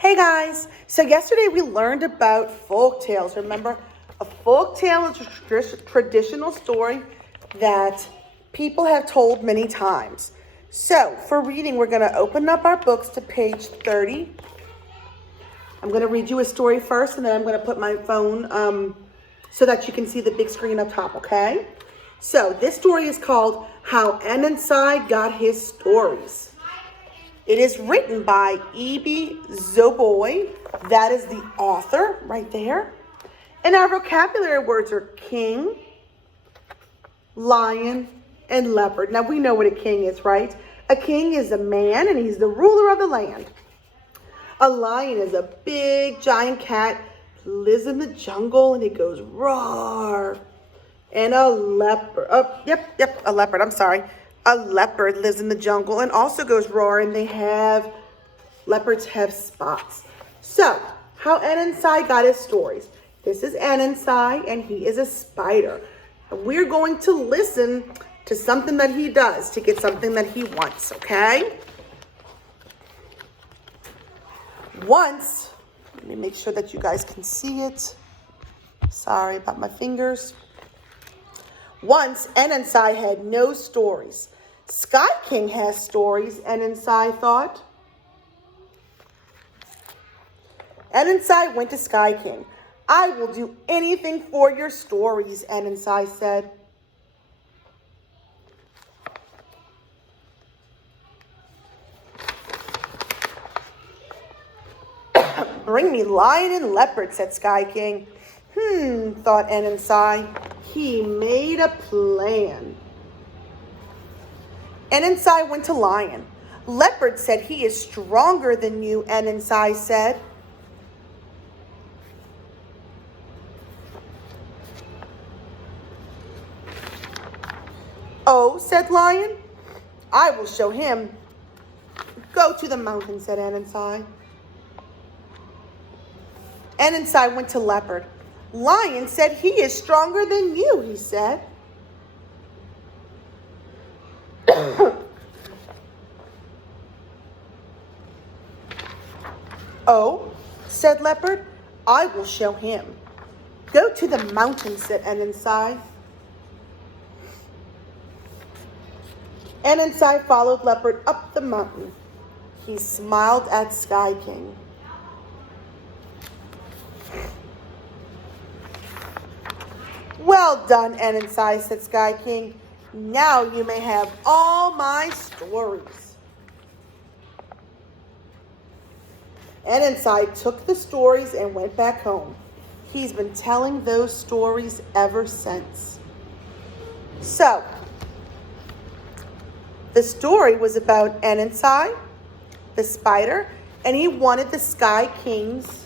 Hey guys, so yesterday we learned about folk tales. Remember, a folk tale is a traditional story that people have told many times. So for reading, we're going to open up our books to page 30. I'm going to read you a story first, and then I'm going to put my phone so that you can see the big screen up top, okay? So this story is called How Anansi Got His Stories. It is written by E.B. Zoboy. That is the author right there. And our vocabulary words are king, lion, and leopard. Now we know what a king is, right? A king is a man and he's the ruler of the land. A lion is a big giant cat, lives in the jungle and it goes roar. And a leopard, a leopard, I'm sorry. A leopard lives in the jungle and also goes roar, and leopards have spots. So, how Anansi got his stories. This is Anansi, and he is a spider. And we're going to listen to something that he does to get something that he wants, okay? Once, let me make sure that you guys can see it. Sorry about my fingers. Once, Anansi had no stories. Sky King has stories, Anansi thought. Anansi went to Sky King. I will do anything for your stories, Anansi said. Bring me lion and leopard, said Sky King. Thought Anansi. He made a plan. Anansi went to lion. Leopard said he is stronger than you, Anansi said. Oh, said lion. I will show him. Go to the mountain, said Anansi. Anansi went to leopard. Lion said he is stronger than you, he said. Oh, said leopard, I will show him. Go to the mountain, said Anansi. Anansi followed leopard up the mountain. He smiled at Sky King. Well done, Anansi, said Sky King. Now you may have all my stories. Anansi took the stories and went back home. He's been telling those stories ever since. So, the story was about Anansi, the spider, and he wanted the Sky King's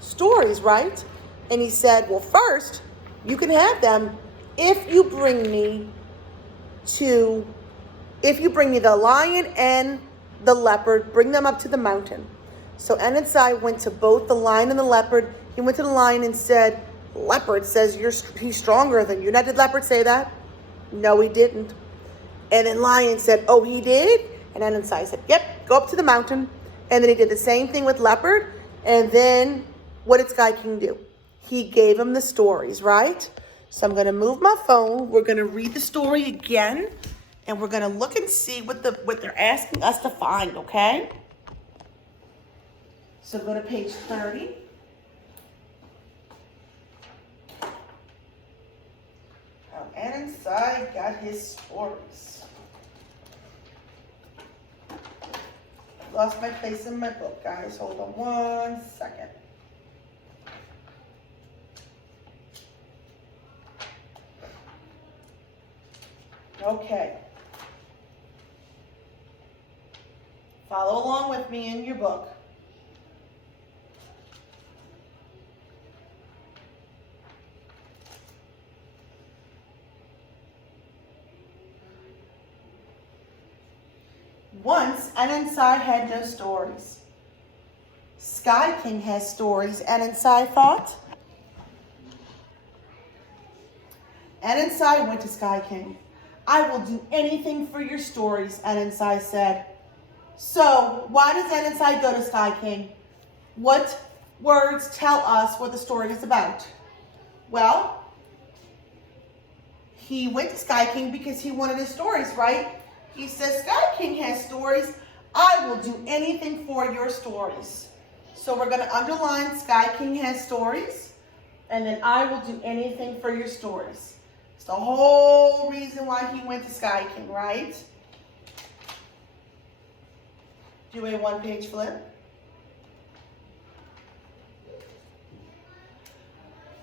stories, right? And he said, well, first, you can have them if you bring me the lion and the leopard, bring them up to the mountain. So Anansi went to both the lion and the leopard. He went to the lion and said, leopard says he's stronger than you. Now, did leopard say that? No, he didn't. And then lion said, oh, he did? And Anansi said, yep, go up to the mountain. And then he did the same thing with leopard. And then what did Sky King do? He gave him the stories, right? So I'm going to move my phone. We're going to read the story again. And we're going to look and see what they're asking us to find, okay? So go to page 30. How Anansi got his stories. Lost my place in my book, guys. Hold on 1 second. Okay. Follow along with me in your book. Once, Anansi had no stories. Sky King has stories, Anansi thought. Anansi went to Sky King. I will do anything for your stories, Anansi said. So, why does Anansi go to Sky King? What words tell us what the story is about? Well, he went to Sky King because he wanted his stories, right? He says, Sky King has stories. I will do anything for your stories. So we're going to underline Sky King has stories, and then I will do anything for your stories. It's the whole reason why he went to Sky King, right? Do a one-page flip.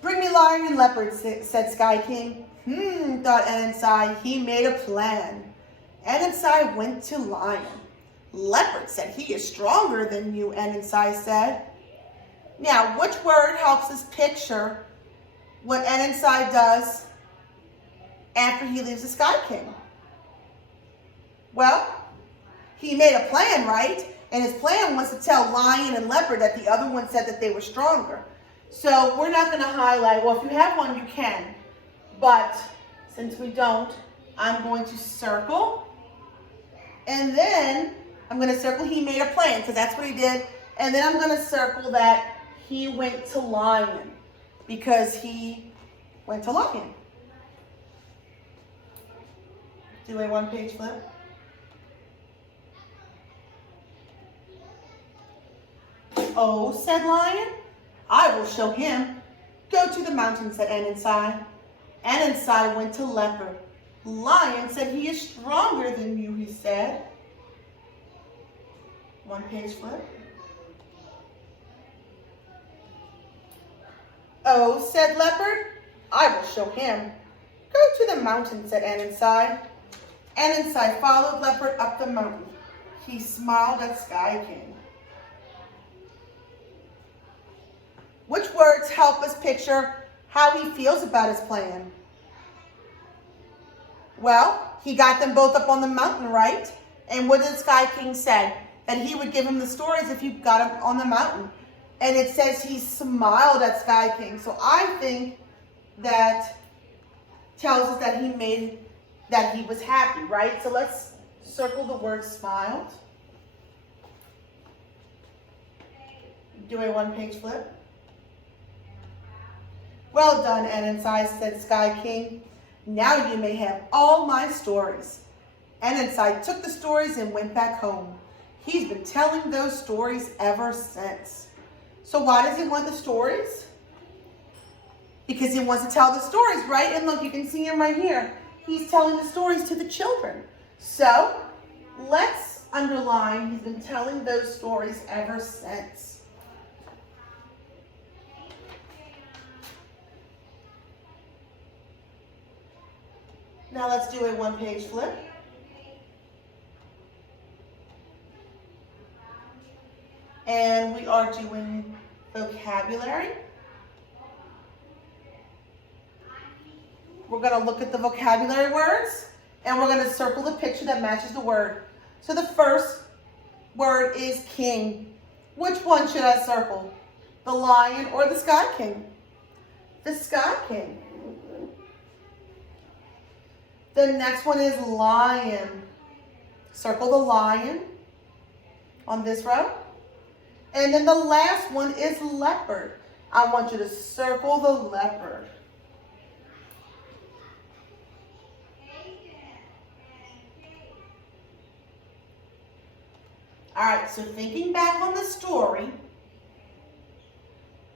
Bring me lion and leopard, said Sky King. Thought Anansi. He made a plan. Anansi went to lion. Leopard said, he is stronger than you, Anansi said. Now, which word helps us picture what Anansi does after he leaves the Sky King? Well, he made a plan, right? And his plan was to tell lion and leopard that the other one said that they were stronger. So we're not going to highlight. Well, if you have one, you can. But since we don't, I'm going to circle. And then I'm going to circle he made a plan, because that's what he did. And then I'm going to circle that he went to lion, because he went to lion. Do a one-page flip. Oh, said lion, I will show him. Go to the mountain, said Anansi. Anansi went to leopard. Lion said, he is stronger than you, he said. One-page flip. Oh, said leopard, I will show him. Go to the mountain, said Anansi. Anansi followed leopard up the mountain. He smiled at Sky King. Which words help us picture how he feels about his plan? Well, he got them both up on the mountain, right? And what did Sky King say? That he would give him the stories if he got him on the mountain. And it says he smiled at Sky King. So I think that tells us that he was happy, right? So let's circle the word smiled. Do a one-page flip. Well done, Anansi, said Sky King. Now you may have all my stories. Anansi took the stories and went back home. He's been telling those stories ever since. So why does he want the stories? Because he wants to tell the stories, right? And look, you can see him right here. He's telling the stories to the children. So let's underline, he's been telling those stories ever since. Now let's do a one-page flip. And we are doing vocabulary. We're going to look at the vocabulary words, and we're going to circle the picture that matches the word. So the first word is king. Which one should I circle? The lion or the Sky King? The Sky King. The next one is lion. Circle the lion on this row. And then the last one is leopard. I want you to circle the leopard. All right, so thinking back on the story,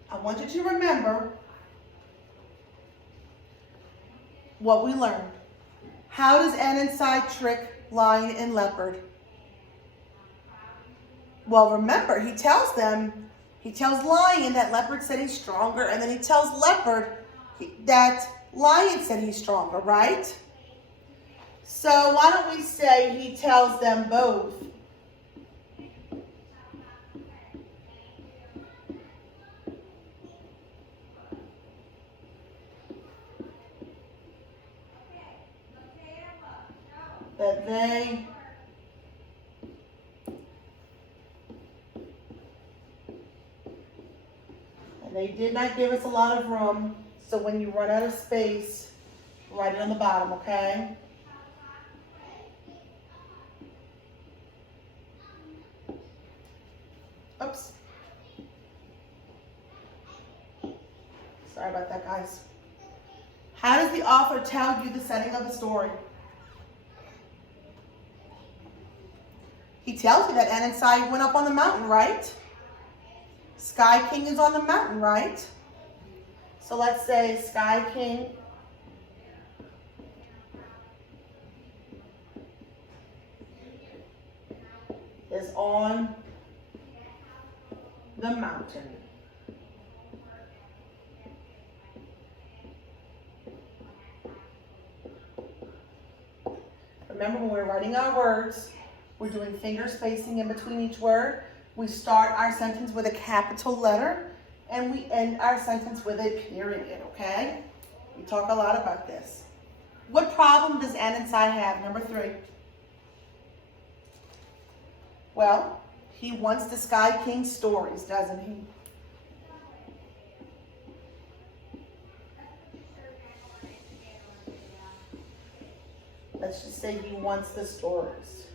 I want you to remember what we learned. How does Anansi trick lion and leopard? Well, remember, he tells lion that leopard said he's stronger, and then he tells leopard that lion said he's stronger, right? So why don't we say he tells them both? That they did not give us a lot of room, so when you run out of space, write it on the bottom, okay? Oops. Sorry about that, guys. How does the author tell you the setting of the story? He tells you that Anna and Sai went up on the mountain, right? Sky King is on the mountain, right? So let's say Sky King is on the mountain. Remember, when we're writing our words, we're doing finger spacing in between each word. We start our sentence with a capital letter, and we end our sentence with a period, okay? We talk a lot about this. What problem does Anna and Sai have? Number 3. Well, he wants the Sky King stories, doesn't he? Let's just say he wants the stories.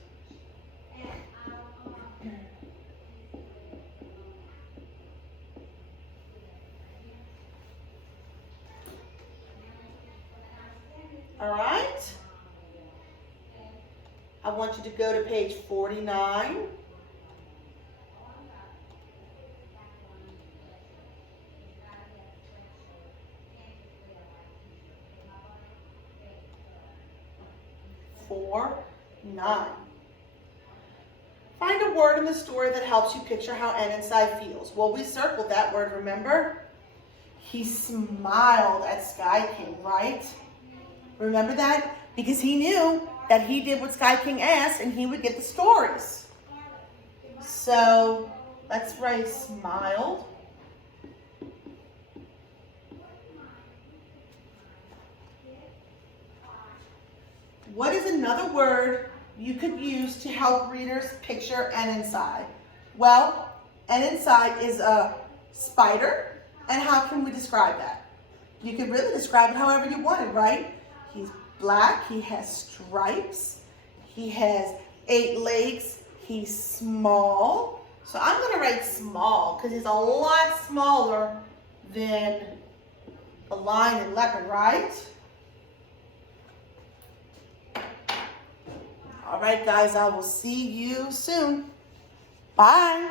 All right. I want you to go to page 49. Find a word in the story that helps you picture how Anna and Sai feels. Well, we circled that word, remember? He smiled at Sky King, right? Remember that? Because he knew that he did what Sky King asked and he would get the stories. So let's write smiled. What is another word you could use to help readers picture Anna and Sai? Well, Anna and Sai is a spider, and how can we describe that? You could really describe it however you wanted, right? He's black, he has stripes, he has 8 legs, he's small. So I'm going to write small because he's a lot smaller than the lion and leopard, right? All right, guys, I will see you soon. Bye.